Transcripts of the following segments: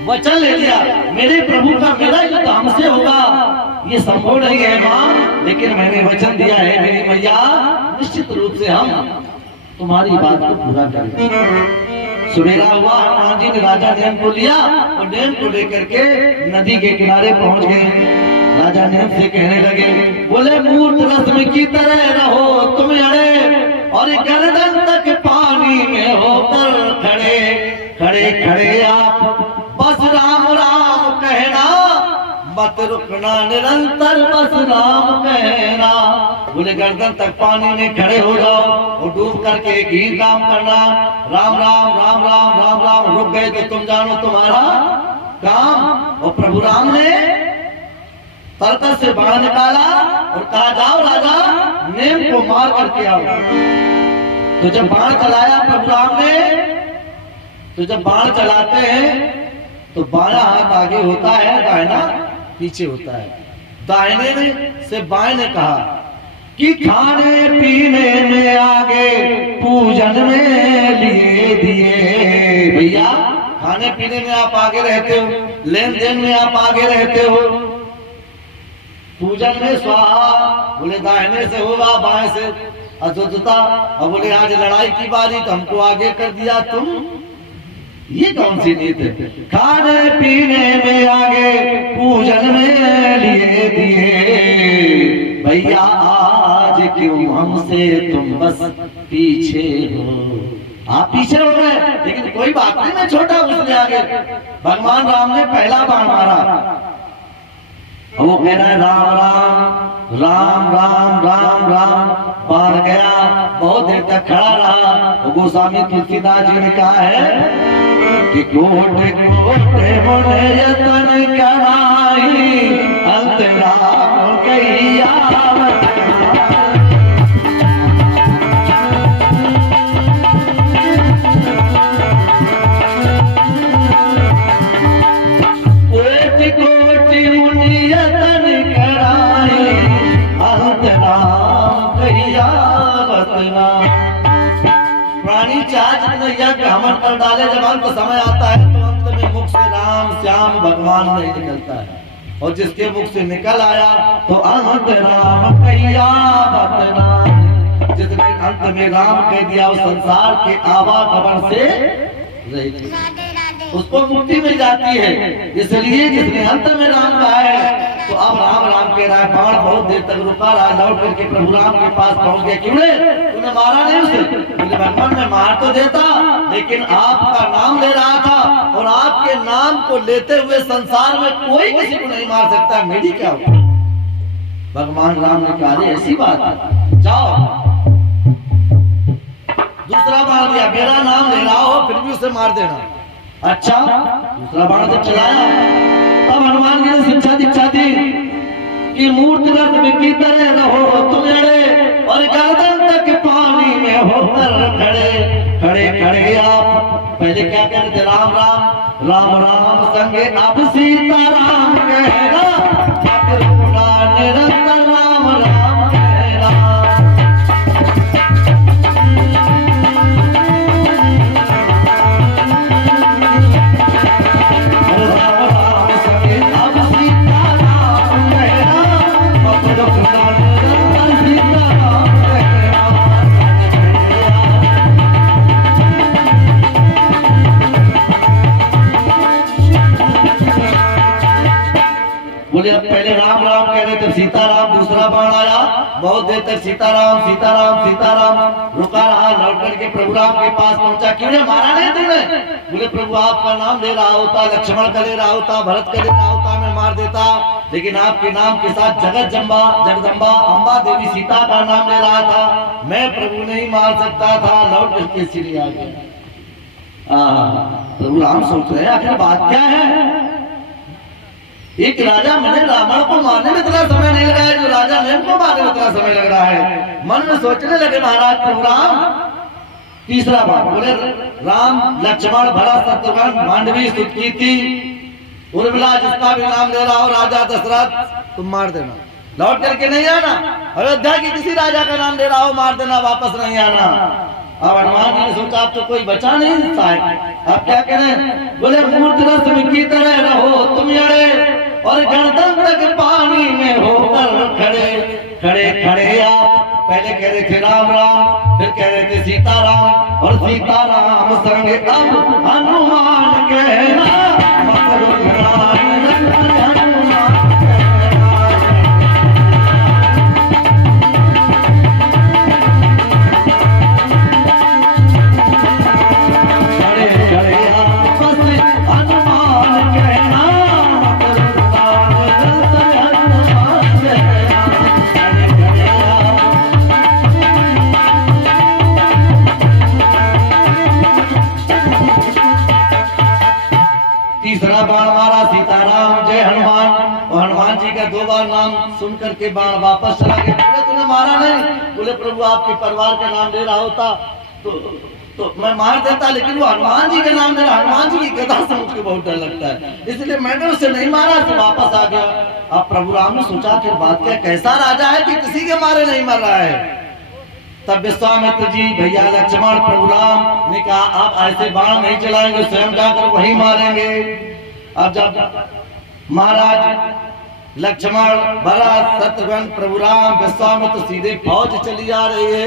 वचन ले लिया मेरे प्रभु का मेरा युद्ध हमसे होगा, ये संभव नहीं है मां, लेकिन मैंने वचन दिया है मेरी मैया, निश्चित रूप से हम तुम्हारी बात को पूरा करेंगे। सवेरा हुआ, हनुमान जी ने राजा नैन को लिया और नैन को लेकर के नदी के किनारे पहुंच गए। राजा नैन से कहने लगे, बोले मूर्त रस्म की तरह रहो तुम अड़े, और गर्दन तक पानी में होकर खड़े खड़े खड़े आप बस राम राम कहना, मत रुकना निरंतर बस राम कहना। बोले गर्दन तक पानी में खड़े हो जाओ और डूब करके एक ही काम करना, राम राम राम राम राम राम। रुक गए तो तुम जानो तुम्हारा काम। और प्रभु राम ने तरकस से बाण निकाला और कहा जाओ राजा नेम को मार करके आओ। तो जब बाण चलाया प्रभु राम ने, तो जब बाण चलाते हैं तो बायां हाथ आगे होता है, दाहिना पीछे होता है। दाहिने से बाएं ने कहा कि खाने पीने में आगे पूजन में लिए दिए। भैया खाने पीने में आप आगे रहते हो, लेन देन में आप आगे रहते हो, पूजन में स्वाहा। बोले दाहिने से होगा, बाएं से अशुद्धता। और बोले आज लड़ाई की बारी तो हमको आगे कर दिया तुम, ये कौन सी नीति है? खाने पीने में आगे पूजन में लिए दिए। भैया आज क्यों हमसे तुम बस पीछे हो? आप पीछे हो गए, लेकिन कोई बात नहीं, मैं छोटा उसने आगे। भगवान राम ने पहला बाण मारा, वो कह रहा है राम राम राम राम राम राम। बाण गया, बहुत देर तक खड़ा रहा। गोस्वामी तुलसीदास जी ने कहा है कि कोटि कोटि मुनि यतन कराई, अंत राम कहिया। कोटि कोटि मुनि यतन कराई, अंत राम कहिया बतना। प्राणी चाह यज्ञ हमन कर डाले, जब अंत समय आता है तो अंत में मुख से राम श्याम भगवान नहीं निकलता है, और जिसके मुख से निकल आया तो अंत राम कहिया बतना। जिसने अंत में राम कह दिया उस संसार के आवागमन से रहित, उसको मुक्ति मिल जाती है। इसलिए जिसने अंत में राम कहा है तो अब राम राम कह रहा है। बाण बहुत देर तक रुका रहा, लौट करके प्रभु राम के पास पहुंच गया। क्यों तूने मारा नहीं उसे? बोले भगवान मैं मार तो देता, लेकिन आपका नाम ले रहा था, और आपके नाम को लेते हुए संसार में कोई किसी को नहीं मार सकता, मेरी क्या हो? भगवान राम ने कहा ऐसी बात है, जाओ दूसरा बाण दिया, मेरा नाम ले रहा हो फिर भी उसे मार देना। अच्छा, दूसरा बाण जब चलाया तब हनुमान जी ने शिक्षा दीक्षा दी कि मूर्त रत्न की तरह रहो तुम अड़े, और गर्दन तक पानी में होकर खड़े खड़े खड़े आप। पहले क्या कहते? राम राम राम राम संगे अब सीता राम कहना, निरंतर राम राम कहना। बोले अब पहले राम राम कह रहे थे, सीताराम दूसरा बाण आया, बहुत देर तक सीताराम सीताराम सीताराम रुका रहा। लौट करके प्रभु राम के पास पहुंचा, क्यों मारा नहीं तुमने? बोले प्रभु आपका नाम ले रहा होता, लक्ष्मण का ले रहा होता, भरत का ले रहा होता, मैं मार देता, लेकिन आपके नाम के साथ जगदम्बा जगदम्बा अम्बा देवी सीता का नाम ले रहा था, मैं प्रभु नहीं मार सकता था। लौट करके सीढ़ी आ गया। प्रभु राम सोच रहे आखिर बात क्या है? एक राजा मैंने रावण को मारने में इतना समय नहीं लगा है जो राजा ने को मारने में इतना समय लग रहा है। मन में सोचने लगे महाराज प्रभु राम। तीसरा बात बोले राम लक्ष्मण भरत शत्रुघ्न मांडवी सुकीर्ति उर्मिला जिसका भी नाम ले रहा हो राजा दशरथ तुम मार देना, लौट करके नहीं आना। अयोध्या की किसी राजा का नाम ले रहा हो मार देना, वापस नहीं आना। अब हनुमान जी ने सोचा अब तो कोई बचा नहीं सकता है, अब क्या करें? बोले मूर्त रस की तरह रहो तुम अड़े और गणतंत्र के पानी में होकर खड़े खड़े खड़े। आप पहले कह रहे थे राम राम, फिर कह रहे थे सीताराम, और सीताराम संगे अब हनुमान कहना मत रुकना हनुमान कहना। खड़े खड़े आपस हनुमान कहना मत रुकना हनुमान कहना। खड़े खड़े तीसरा बाण मारा सीताराम जय हनुमान, और हनुमान जी का 2 बार नाम सुन करके बाण वापस चला गया। बोले तूने मारा नहीं? बोले प्रभु आपके परिवार का नाम ले रहा होता तो मैं मार देता, लेकिन वो हनुमान जी का नाम ले रहा, हनुमान जी की गदा से मुझको बहुत डर लगता है, इसलिए मैंने उसे नहीं मारा, तो वापस आ गया। अब प्रभु राम ने सोचा कि बात क्या, कैसा राजा है कि किसी के मारे नहीं मर रहा है। तब विश्वामित्र जी, भैया लक्ष्मण, प्रभु राम ने कहा आप ऐसे बाण नहीं चलाएंगे, स्वयं जाकर वही मारेंगे। अब जब महाराज लक्ष्मण, भरत, शत्रुघ्न, प्रभु राम, विश्वामित्र सीधे फौज चली आ रही है,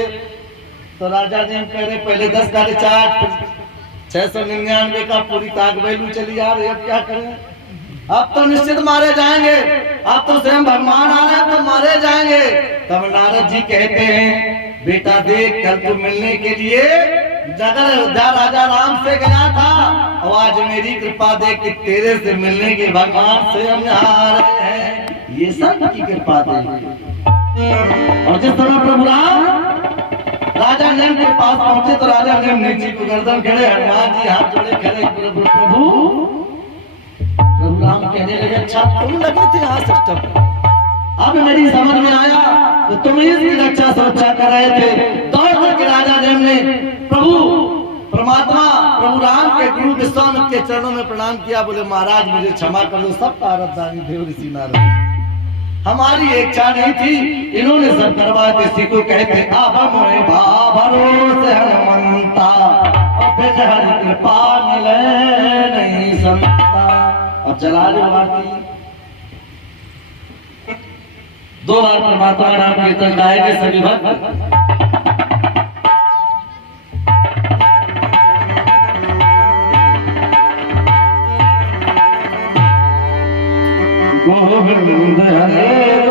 तो राजा ने कह रहे पहले 10 गाड़ी चाट, फिर 699 का पूरी ताकबैलू चली आ रही है, अब क्या करें? अब तो निश्चित मारे जाएंगे, अब तो स्वयं भगवान आ रहे हैं तो मारे जाएंगे। तब नारद जी कहते हैं बेटा देख, कल तू मिलने के लिए नगर अयोध्या राजा राम से गया था, और आज मेरी कृपा देख कि तेरे से मिलने के भगवान स्वयं आ रहे हैं, ये सब की कृपा देख। और जिस समय प्रभु राम राजा नेम के पास पहुंचे तो राजा नेम नीचे को गर्दन खड़े, हनुमान जी हाथ जोड़े खड़े, प्रभु राम कहने लगे अच्छा तुम लगे थे यहाँ सिस्टम, अब मेरी समझ में आया तो तुम इसकी रक्षा सुरक्षा कर रहे थे। दौड़ करके राजा नेम ने प्रभु परमात्मा प्रभु राम के गुरु विश्वामित्र के चरणों में प्रणाम किया। बोले महाराज मुझे क्षमा कर दो, सब तारदानी देव ऋषि नारद, हमारी इच्छा नहीं थी, इन्होंने सब करवाए थे। इसी को कहते अब मोए भरोसे हनुमंता, और फिर हरि कृपा मिले नहीं संता। अब चला लो आरती, 2 बार परमात्मा नाम कीर्तन गाएंगे सभी भक्त। गोविंद हरे